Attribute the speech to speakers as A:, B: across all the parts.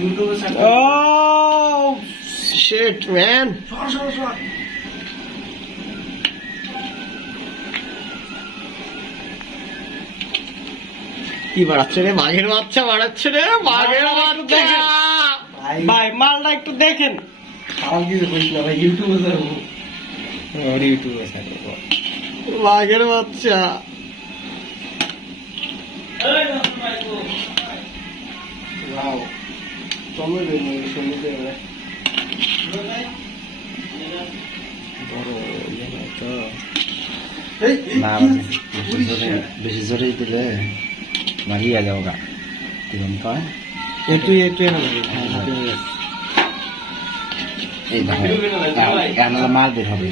A: Oh shit, man. কি বাড়াচ্ছে রে? বাঘের বাচ্চা বাড়াচ্ছে রে? বাঘের বাচ্চা!
B: ভাই।
A: ভাই মালটা একটু দেখেন।
B: খারাপ কিছু করিস না ভাই ইউটিউবে যাব
A: ওর ইউটিউবে ছাড়বো বাঘের বাচ্চা!
B: ওয়াও
A: বড় ইয়ে নয় তো
C: না বেশি জোরে বেশি জোরে দিলে মারিয়া যাও গা কিরম কয়
A: একটু একটু
C: এই দেখো মাল বের হবে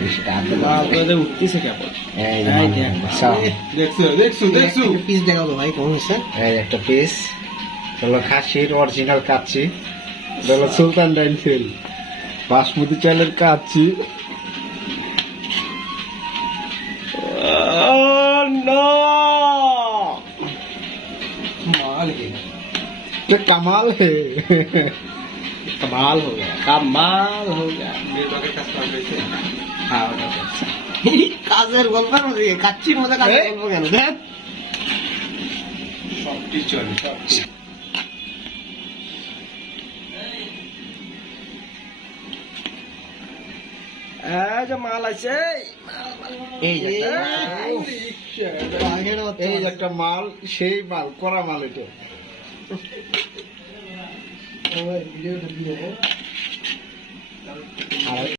C: বেশি টান দিলে।
A: আপনাদের উঠতেছে কেবল
C: এই যে মাল বের হবে। সব।
B: দেখছ দেখছ দেখছ
A: পিস দেখাবো ভাই কম হয়েছে
C: একটা পিস হলো খাসির অরিজিনাল কাচ্ছি হলো সুলতান ডাইনফিল বাসমতি চালের কাচ্ছি
A: Oh no!
B: মাল হে
C: तो कमाल है
A: कमाल हो गया कमाल हो गया
B: নেটওয়ার্কের কাজ করা হয়েছে
A: हाँ কাজের গল্প কাচ্ছির মধ্যে কাজের
C: এই?
A: গল্প কেন দেখ
B: সব টিচার
A: যে মাল আছে
C: এই একটা মাল। সেই মাল করা মাল এটা।
B: ভিডিওটা দিয়ে